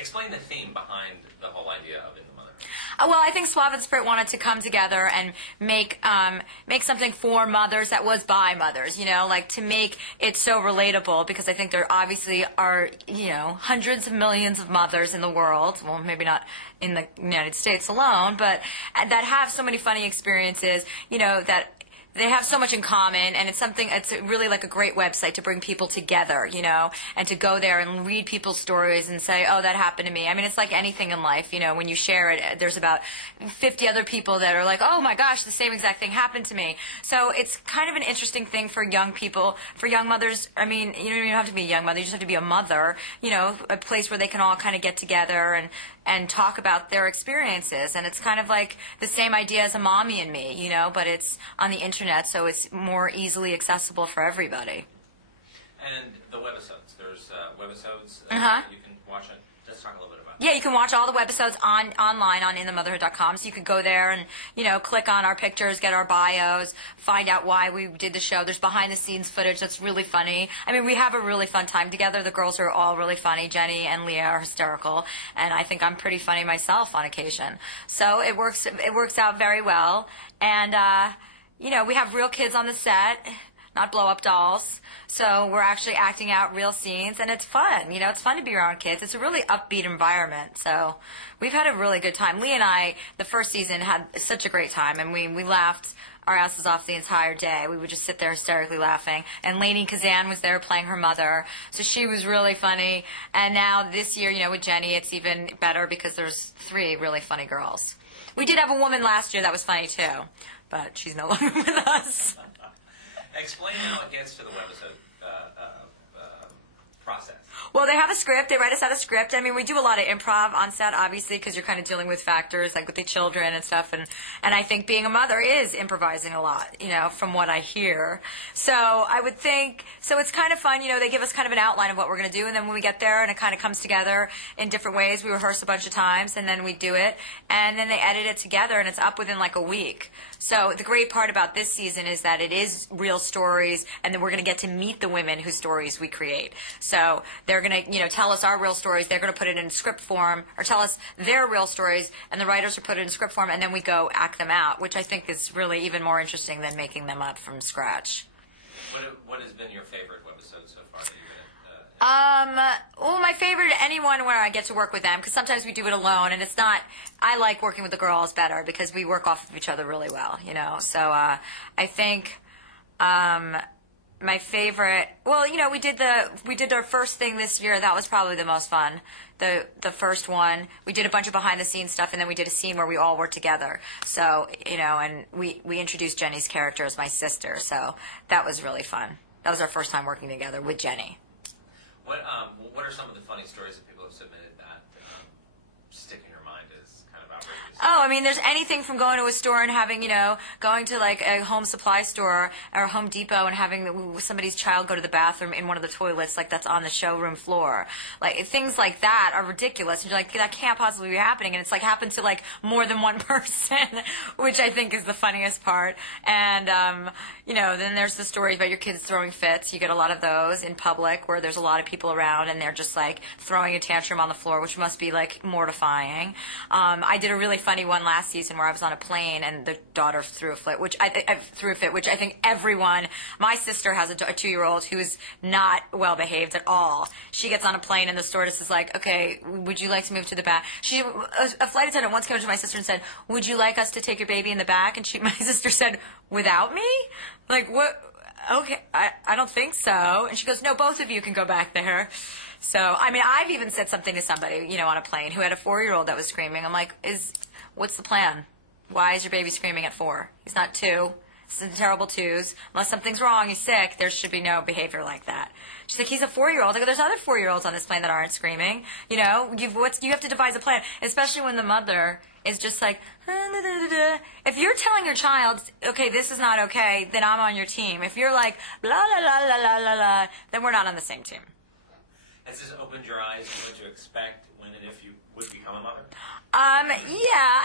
Explain the theme behind the whole idea of In the Motherhood. Well, I think Suave and Spirit wanted to come together and make something for mothers that was by mothers, like to make it so relatable, because I think there obviously are, hundreds of millions of mothers in the world, well, maybe not in the United States alone, but that have so many funny experiences, that they have so much in common, and it's really like a great website to bring people together, and to go there and read people's stories and say, oh, that happened to me. I mean, it's like anything in life, when you share it, there's about 50 other people that are like, oh my gosh, the same exact thing happened to me. So it's kind of an interesting thing for young people, for young mothers. I mean, you don't even have to be a young mother, you just have to be a mother, a place where they can all kind of get together and talk about their experiences. And it's kind of like the same idea as A Mommy and Me, but it's on the internet, so it's more easily accessible for everybody. And the webisodes. There's webisodes you can watch it. Let's talk a little bit about that. Yeah, you can watch all the webisodes online on inthemotherhood.com. So you could go there and, click on our pictures, get our bios, find out why we did the show. There's behind-the-scenes footage that's really funny. I mean, we have a really fun time together. The girls are all really funny. Jenny and Leah are hysterical, and I think I'm pretty funny myself on occasion. So it works out very well. And, we have real kids on the set, not blow-up dolls. So we're actually acting out real scenes, and it's fun. It's fun to be around kids. It's a really upbeat environment. So we've had a really good time. Lee and I, the first season, had such a great time, and we laughed our asses off the entire day. We would just sit there hysterically laughing. And Lainey Kazan was there playing her mother, so she was really funny. And now this year, with Jenny, it's even better because there's 3 really funny girls. We did have a woman last year that was funny too, but she's no longer with us. Explain how it gets to the webisode process. Well, they have a script. They write us out a script. I mean, we do a lot of improv on set, obviously, because you're kind of dealing with factors like with the children and stuff. And I think being a mother is improvising a lot, from what I hear. So I would think, so it's kind of fun. They give us kind of an outline of what we're going to do. And then when we get there and it kind of comes together in different ways, we rehearse a bunch of times and then we do it. And then they edit it together and it's up within like a week. So the great part about this season is that it is real stories, and then we're going to get to meet the women whose stories we create. So they're going to, tell us our real stories. They're going to put it in script form, or tell us their real stories, and the writers will put it in script form, and then we go act them out, which I think is really even more interesting than making them up from scratch. What has been your favorite webisode so far that you've been well, my favorite, anyone where I get to work with them, because sometimes we do it alone, and it's not, I like working with the girls better because we work off of each other really well, So I think my favorite, well, we did our first thing this year. That was probably the most fun. The first one, we did a bunch of behind the scenes stuff, and then we did a scene where we all worked together. So, and we introduced Jenny's character as my sister. So that was really fun. That was our first time working together with Jenny. What are some of the funny stories that people have submitted that stick in your mind as kind of outrageous? Oh, I mean, there's anything from going to a store and having, going to like a home supply store or Home Depot and having somebody's child go to the bathroom in one of the toilets, like that's on the showroom floor. Like things like that are ridiculous. And you're like, that can't possibly be happening. And it's like happened to like more than one person, which I think is the funniest part. And, then there's the stories about your kids throwing fits. You get a lot of those in public where there's a lot of people around and they're just like throwing a tantrum on the floor, which must be like mortifying. I did a really funny one last season where I was on a plane and the daughter threw a fit, which I think everyone. My sister has a 2-year-old who is not well behaved at all. She gets on a plane and the stewardess is like, "Okay, would you like to move to the back?" A flight attendant once came up to my sister and said, "Would you like us to take your baby in the back?" And my sister said, "Without me? Like what?" Okay, I don't think so. And she goes, "No, both of you can go back there." So, I mean, I've even said something to somebody, on a plane who had a 4-year-old that was screaming. I'm like, what's the plan? Why is your baby screaming at 4? He's not 2. This is terrible 2s. Unless something's wrong, he's sick, there should be no behavior like that. She's like, he's a 4-year-old. I go, there's other 4-year-olds on this plane that aren't screaming. You have to devise a plan, especially when the mother is just like, if you're telling your child, okay, this is not okay, then I'm on your team. If you're like, blah, la, la, la, la, la, la, then we're not on the same team. Has this opened your eyes to what to expect when and if you would become a mother? Yeah,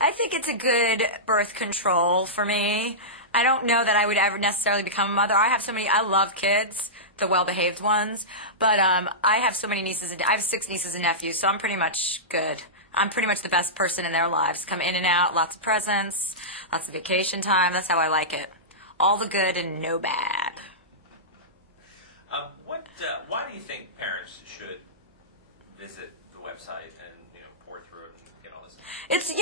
I I think it's a good birth control for me. I don't know that I would ever necessarily become a mother. I love kids, the well-behaved ones, but I have so many nieces, I have 6 nieces and nephews, so I'm pretty much good. I'm pretty much the best person in their lives. Come in and out, lots of presents, lots of vacation time. That's how I like it. All the good and no bad. Why do you think parents should visit the website and pour through it and get all this? It's,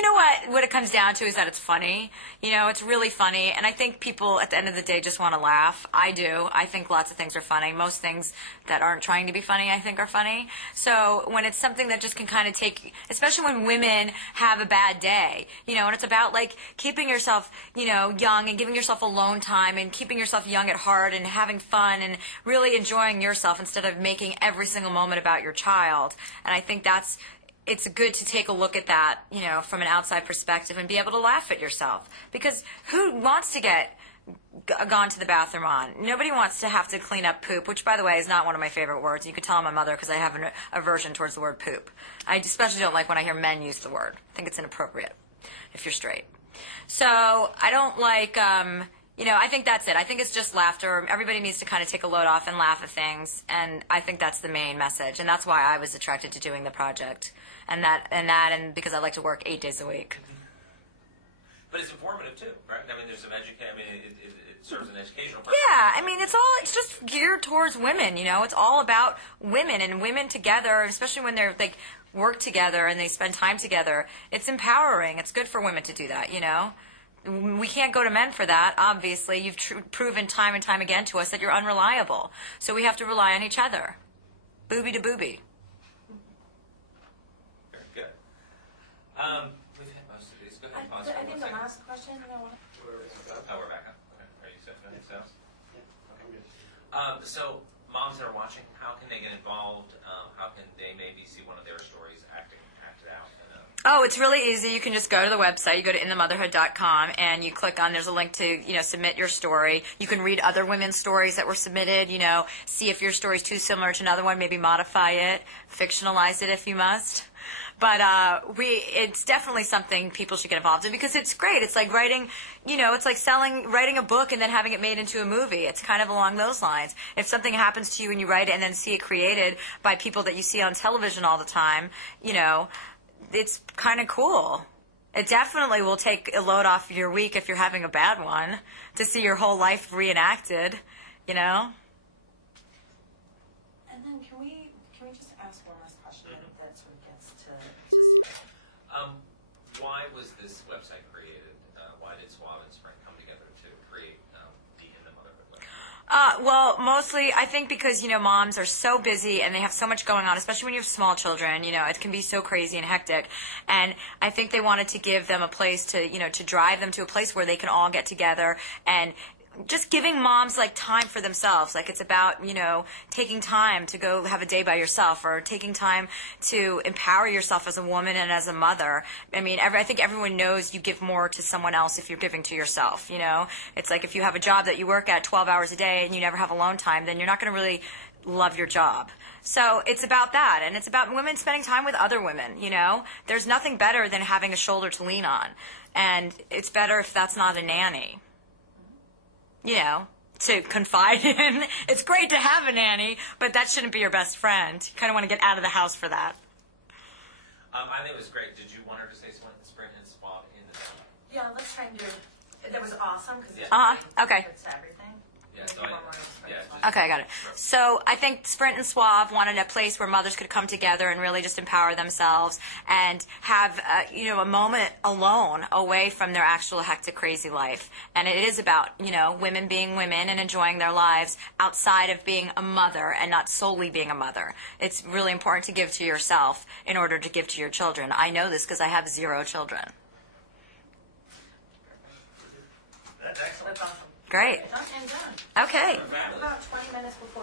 what it comes down to is that it's funny. It's really funny, and I think people at the end of the day just want to laugh. I do. I think lots of things are funny. Most things that aren't trying to be funny, I think, are funny. So when it's something that just can kind of take, especially when women have a bad day, and it's about like keeping yourself, young and giving yourself alone time and keeping yourself young at heart and having fun and really enjoying yourself instead of making every single moment about your child. And I think it's good to take a look at that, from an outside perspective and be able to laugh at yourself. Because who wants to get gone to the bathroom on? Nobody wants to have to clean up poop, which, by the way, is not one of my favorite words. You can tell I'm a mother because I have an aversion towards the word poop. I especially don't like when I hear men use the word. I think it's inappropriate if you're straight. So I don't like... I think that's it. I think it's just laughter. Everybody needs to kind of take a load off and laugh at things, and I think that's the main message, and that's why I was attracted to doing the project, and because I like to work 8 days a week. But it's informative too, right? I mean, there's some it serves an educational purpose. Yeah, I mean, it's just geared towards women. It's all about women and women together, especially when they're like work together and they spend time together. It's empowering. It's good for women to do that. We can't go to men for that, obviously. You've proven time and time again to us that you're unreliable. So we have to rely on each other. Booby to booby. Very good. We've hit most of these. Go ahead, pause for I 1 think second. the last question, Oh, we're back up. Okay. Are you set? Anything else? So, moms that are watching, how can they get involved? How can they maybe see one of their stories acted out? Oh, it's really easy. You can just go to the website. You go to inthemotherhood.com and you click on, there's a link to, submit your story. You can read other women's stories that were submitted, see if your story's too similar to another one, maybe modify it, fictionalize it if you must. But it's definitely something people should get involved in because it's great. It's like writing, it's like writing a book and then having it made into a movie. It's kind of along those lines. If something happens to you and you write it and then see it created by people that you see on television all the time, it's kind of cool. It definitely will take a load off your week if you're having a bad one to see your whole life reenacted, And then can we just ask one last question that sort of gets to why was this website created? Why did Suave and Sprint come together to create the In the Motherhood website? Well, mostly I think because, moms are so busy and they have so much going on, especially when you have small children, it can be so crazy and hectic. And I think they wanted to give them a place to, to drive them to a place where they can all get together and just giving moms like time for themselves. Like it's about, taking time to go have a day by yourself or taking time to empower yourself as a woman and as a mother. I mean, I think everyone knows you give more to someone else if you're giving to yourself, It's like if you have a job that you work at 12 hours a day and you never have alone time, then you're not going to really love your job. So it's about that, and it's about women spending time with other women, There's nothing better than having a shoulder to lean on, and it's better if that's not a nanny. To confide in. It's great to have a nanny, but that shouldn't be your best friend. You kind of want to get out of the house for that. I think it was great. Did you want her to say Sprint and Suave in the show? Yeah, let's try and do it. That was awesome because it's okay. it's everything. Yeah, so Okay, I got it. So I think Sprint and Suave wanted a place where mothers could come together and really just empower themselves and have, a moment alone away from their actual hectic, crazy life. And it is about, women being women and enjoying their lives outside of being a mother and not solely being a mother. It's really important to give to yourself in order to give to your children. I know this because I have 0 children. That's excellent. That's awesome. Great. Done and done. Okay. We have about 20 minutes before